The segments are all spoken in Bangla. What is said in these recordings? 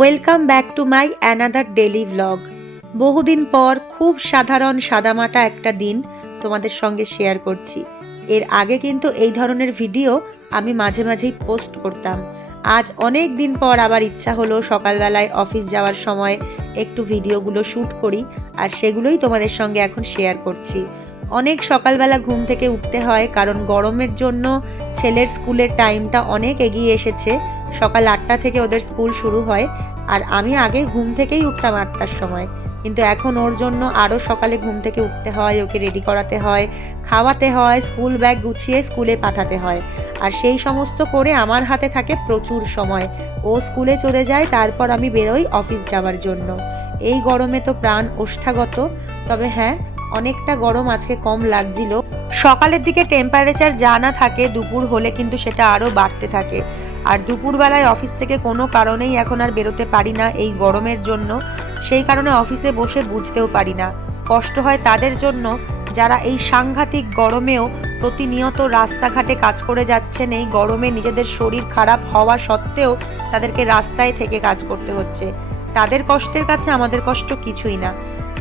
Welcome back to my another daily vlog. বহুদিন পর খুব সাধারণ সাদামাটা একটা দিন তোমাদের সঙ্গে শেয়ার করছি। এর আগে কিন্তু এই ধরনের ভিডিও আমি মাঝে মাঝেই পোস্ট করতাম। আজ অনেক দিন পর আবার ইচ্ছা হলো সকালবেলায় অফিস যাওয়ার সময় একটু ভিডিওগুলো শ্যুট করি, আর সেগুলোই তোমাদের সঙ্গে এখন শেয়ার করছি। অনেক সকালবেলা ঘুম থেকে উঠতে হয়, কারণ গরমের জন্য ছেলের স্কুলের টাইমটা অনেক এগিয়ে এসেছে। সকাল 8টা থেকে ওদের স্কুল শুরু হয়, আর আমি আগে ঘুম থেকেই উঠতাম 8টার সময়, কিন্তু এখন ওর জন্য আরও সকালে ঘুম থেকে উঠতে হয়, ওকে রেডি করাতে হয়, খাওয়াতে হয়, স্কুল ব্যাগ গুছিয়ে স্কুলে পাঠাতে হয়। আর সেই সমস্ত করে আমার হাতে থাকে প্রচুর সময়। ও স্কুলে চলে যায়, তারপর আমি বেরোই অফিস যাওয়ার জন্য। এই গরমে তো প্রাণ ওষ্ঠাগত। তবে হ্যাঁ, অনেকটা গরম আজকে কম লাগছিল। সকালের দিকে টেম্পারেচার যা না থাকে, দুপুর হলে কিন্তু সেটা আরও বাড়তে থাকে। আর দুপুরবেলায় অফিস থেকে কোনো কারণেই এখন আর বেরোতে পারি না এই গরমের জন্য। সেই কারণে অফিসে বসে বুঝতেও পারি না। কষ্ট হয় তাদের জন্য যারা এই সাংঘাতিক গরমেও প্রতিনিয়ত রাস্তাঘাটে কাজ করে যাচ্ছেন। এই গরমে নিজেদের শরীর খারাপ হওয়া সত্ত্বেও তাদেরকে রাস্তায় থেকে কাজ করতে হচ্ছে। তাদের কষ্টের কাছে আমাদের কষ্ট কিছুই না।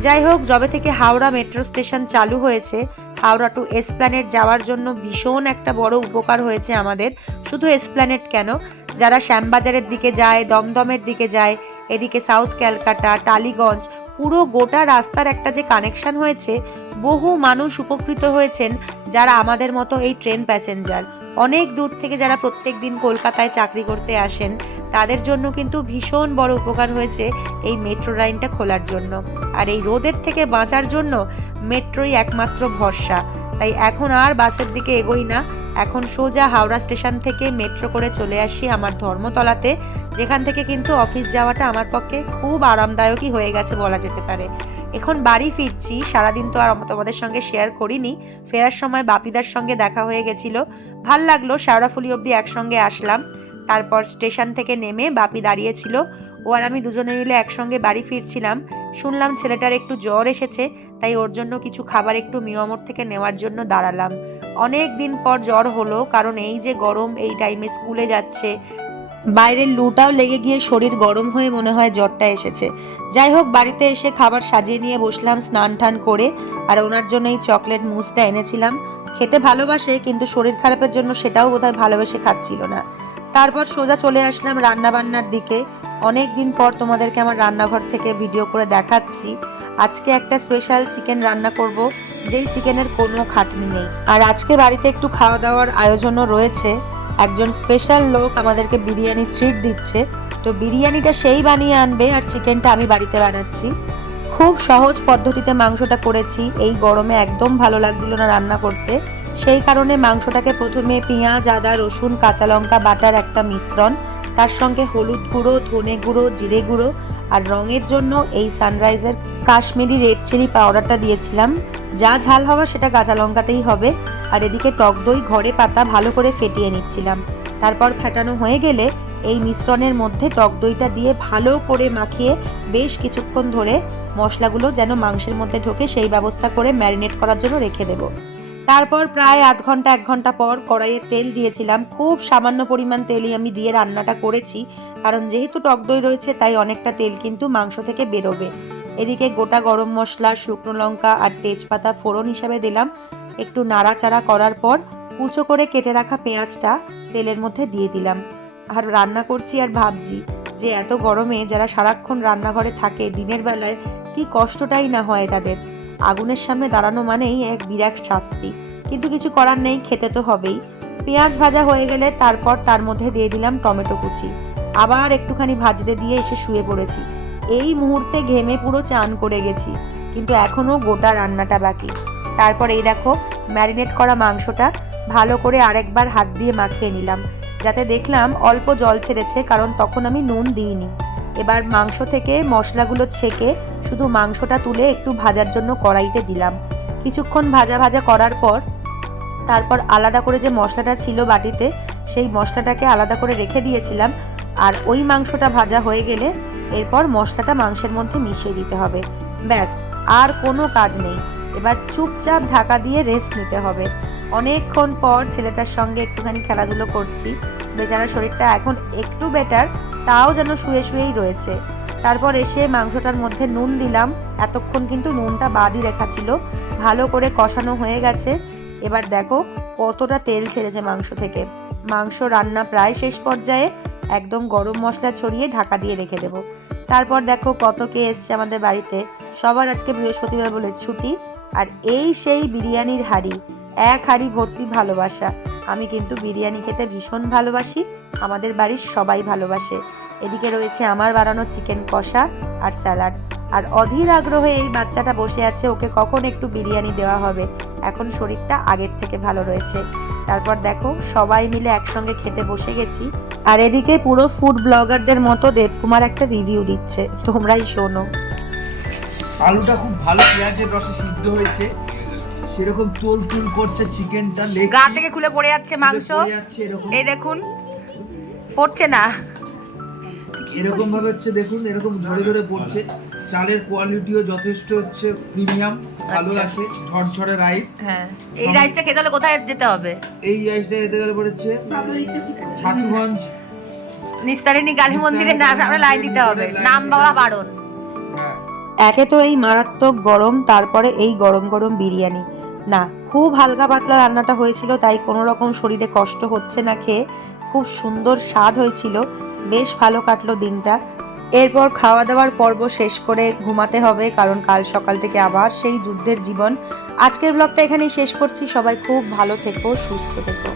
যাই হোক, যবে থেকে হাওড়া মেট্রো স্টেশন চালু হয়েছে, হাওড়া টু এসপ্ল্যানেড যাওয়ার জন্য ভীষণ একটা বড় উপকার হয়েছে আমাদের। শুধু এসপ্ল্যানেড কেন, যারা শ্যামবাজারের দিকে যায়, দমদমের দিকে যায়, এদিকে সাউথ ক্যালকাটা, টালিগঞ্জ, পুরো গোটা রাস্তার একটা যে কানেকশন হয়েছে, বহু মানুষ উপকৃত হয়েছেন যারা আমাদের মতো এই ট্রেন প্যাসেঞ্জার। অনেক দূর থেকে যারা প্রত্যেক দিন কলকাতায় চাকরি করতে আসেন, তাদের জন্য কিন্তু ভীষণ বড় উপকার হয়েছে এই মেট্রো লাইনটা খোলার জন্য। আর এই রোদের থেকে বাঁচার জন্য মেট্রোই একমাত্র ভরসা। তাই এখন আর বাসের দিকে এগোই না, এখন সোজা হাওড়া স্টেশন থেকে মেট্রো করে চলে আসি আমার ধর্মতলাতে, যেখান থেকে কিন্তু অফিস যাওয়াটা আমার পক্ষে খুব আরামদায়কই হয়ে গেছে বলা যেতে পারে। এখন বাড়ি ফিরছি। সারাদিন তো আর তোমাদের সঙ্গে শেয়ার করিনি। ফেরার সময় বাপিদার সঙ্গে দেখা হয়ে গেছিল, ভাল লাগলো। শেওড়াফুলি অবধি একসঙ্গে আসলাম। তারপর স্টেশন থেকে নেমে বাপি দাঁড়িয়েছিল, ও আর আমি দুজনে মিলে একসঙ্গে বাড়ি ফিরছিলাম। শুনলাম ছেলেটার একটু জ্বর এসেছে, তাই ওর জন্য কিছু খাবার একটু মিয়ামর থেকে নেওয়ার জন্য দাঁড়ালাম। অনেক দিন পর জ্বর হলো, কারণ এই যে গরম, এই টাইমে স্কুলে যাচ্ছে, বাইরের লুটাও লেগে গিয়ে শরীর গরম হয়ে মনে হয় জ্বরটা এসেছে। যাই হোক, বাড়িতে এসে খাবার সাজিয়ে নিয়ে বসলাম স্নান টান করে। আর ওনার জন্য এই চকলেট মুসটা এনেছিলাম। খেতে ভালোবাসে, কিন্তু শরীর খারাপের জন্য সেটাও বোধহয় ভালোবেসে খাচ্ছিল না। তারপর সোজা চলে আসলাম রান্নাবান্নার দিকে। অনেক দিন পর তোমাদেরকে আমার রান্নাঘর থেকে ভিডিও করে দেখাচ্ছি। আজকে একটা স্পেশাল চিকেন রান্না করব, যেই চিকেনের কোনো খাটনি নেই। আর আজকে বাড়িতে একটু খাওয়া দাওয়ার আয়োজনও রয়েছে। একজন স্পেশাল লোক আমাদেরকে বিরিয়ানি ট্রিট দিচ্ছে, তো বিরিয়ানিটা সেই বানিয়ে আনবে আর চিকেনটা আমি বাড়িতে বানাচ্ছি। খুব সহজ পদ্ধতিতে মাংসটা করেছি। এই গরমে একদম ভালো লাগছিল না রান্না করতে, সেই কারণে মাংসটাকে প্রথমে পেঁয়াজ, আদা, রসুন, কাঁচা লঙ্কা বাটার একটা মিশ্রণ, তার সঙ্গে হলুদ গুঁড়ো, ধনে গুঁড়ো, জিরে গুঁড়ো, আর রঙের জন্য এই সানরাইজের কাশ্মীরি রেড চিলি পাউডারটা দিয়েছিলাম। যা ঝাল হবে সেটা কাঁচা লঙ্কাতেই হবে। আর এদিকে টক দই ঘরে পাতা ভালো করে ফেটিয়ে নিচ্ছিলাম। তারপর ফেটানো হয়ে গেলে এই মিশ্রণের মধ্যে টক দইটা দিয়ে ভালো করে মাখিয়ে বেশ কিছুক্ষণ ধরে মশলাগুলো যেন মাংসের মধ্যে ঢোকে সেই ব্যবস্থা করে ম্যারিনেট করার জন্য রেখে দেব। তারপর প্রায় আধ ঘন্টা 1 ঘন্টা পর কড়াইয়ে তেল দিয়েছিলাম। খুব সামান্য পরিমাণ তেলই আমি দিয়ে রান্নাটা করেছি, কারণ যেহেতু টক দই রয়েছে তাই অনেকটা তেল কিন্তু মাংস থেকে বেরোবে। এদিকে গোটা গরম মশলা, শুকনো লঙ্কা আর তেজপাতা ফোড়ন হিসাবে দিলাম। একটু নাড়াচাড়া করার পর কুচো করে কেটে রাখা পেঁয়াজটা তেলের মধ্যে দিয়ে দিলাম। আর রান্না করছি আর ভাবছি যে এত গরমে যারা সারাক্ষণ রান্নাঘরে থাকে দিনের বেলায়, কি কষ্টটাই না হয় তাদের। আগুনের সামনে দাঁড়ানো মানেই এক বিরাট শাস্তি, কিন্তু কিছু করার নেই, খেতে তো হবেই। পেঁয়াজ ভাজা হয়ে গেলে তারপর তার মধ্যে দিয়ে দিলাম টমেটো কুচি। আবার একটুখানি ভাজতে দিয়ে এসে শুয়ে পড়েছি। এই মুহূর্তে ঘেমে পুরো চান করে গেছি, কিন্তু এখনও গোটা রান্নাটা বাকি। তারপর এই দেখো, ম্যারিনেট করা মাংসটা ভালো করে আরেকবার হাত দিয়ে মাখিয়ে নিলাম, যাতে দেখলাম অল্প জল ছেড়েছে, কারণ তখন আমি নুন দিইনি। এবার মাংস থেকে মশলাগুলো ছেঁকে শুধু মাংসটা তুলে একটু ভাজার জন্য কড়াইতে দিলাম। কিছুক্ষণ ভাজা ভাজা করার পর তারপর আলাদা করে যে মশলাটা ছিল বাটিতে, সেই মশলাটাকে আলাদা করে রেখে দিয়েছিলাম। আর ওই মাংসটা ভাজা হয়ে গেলে এরপর মশলাটা মাংসের মধ্যে মিশিয়ে দিতে হবে। ব্যাস, আর কোনো কাজ নেই। এবার চুপচাপ ঢাকা দিয়ে রেস্ট নিতে হবে। অনেকক্ষণ পর ছেলেটার সঙ্গে একটুখানি খেলাধুলো করছি। বেচারার শরীরটা এখন একটু বেটার, তাও যেন শুয়ে শুয়েই রয়েছে। তারপর এসে মাংসটার মধ্যে নুন দিলাম। এতক্ষণ কিন্তু নুনটা বাদই রেখা ছিল। ভালো করে কষানো হয়ে গেছে। এবার দেখো কতটা তেল ছেড়েছে মাংস থেকে। মাংস রান্না প্রায় শেষ পর্যায়ে। একদম গরম মশলা ছড়িয়ে ঢাকা দিয়ে রেখে দেবো। তারপর দেখো কত কে এসছে আমাদের বাড়িতে। সবার আজকে বৃহস্পতিবার বলে ছুটি। আর এই সেই বিরিয়ানির হাঁড়ি, এক হাঁড়ি ভর্তি ভালোবাসা। আমি কিন্তু বিরিয়ানি খেতে ভীষণ ভালোবাসি, আমাদের বাড়ির সবাই ভালোবাসে। এদিকে রয়েছে আমার বানানো চিকেন কষা আর স্যালাড। আর অধীর আগ্রহে এই বাচ্চাটা বসে আছে, ওকে কখন একটু বিরিয়ানি দেওয়া হবে। এখন শরীরটা আগের থেকে ভালো রয়েছে। তারপর দেখো সবাই মিলে একসঙ্গে খেতে বসে গেছি। আর এদিকে পুরো ফুড ব্লগারদের মতো দেবকুমার একটা রিভিউ দিচ্ছে, তোমরাই শোনো। আলুটা খুব ভালো পেঁয়াজের রসে সিদ্ধ হয়েছে, সেরকম তোল তুল করছে চিকেনটা, গা থেকে খুলে পড়ে যাচ্ছে মাংস। এই দেখুন পড়ছে না, এরকম ভাবে হচ্ছে দেখুন, এরকম ঝরে ঝরে পড়ছে। চালের কোয়ালিটিও যথেষ্ট হচ্ছে প্রিমিয়াম, ভালো আছে, ঝরঝরে রাইস। হ্যাঁ, এই রাইসটা খেতে হলে কোথায় যেতে হবে? এই রাইসটা খেতে গেলে পড়ছে ছাতুগঞ্জ নিস্তারিণী কালী মন্দিরে না সামনে লাইন দিতে হবে, নাম বলা বারণ। হ্যাঁ। একে তো এই মারাত্মক গরম, তারপরে এই গরম গরম বিরিয়ানি। না, খুব হালকা পাতলা রান্নাটা হয়েছিল, তাই কোনো রকম শরীরে কষ্ট হচ্ছে না খেয়ে। খুব সুন্দর স্বাদ হয়েছিল, বেশ ভালো কাটলো দিনটা। এরপর খাওয়া দাওয়ার পর্ব শেষ করে ঘুমাতে হবে, কারণ কাল সকাল থেকে আবার সেই যুদ্ধের জীবন। আজকের ব্লগটা এখানেই শেষ করছি। সবাই খুব ভালো থেকো, সুস্থ থেকো।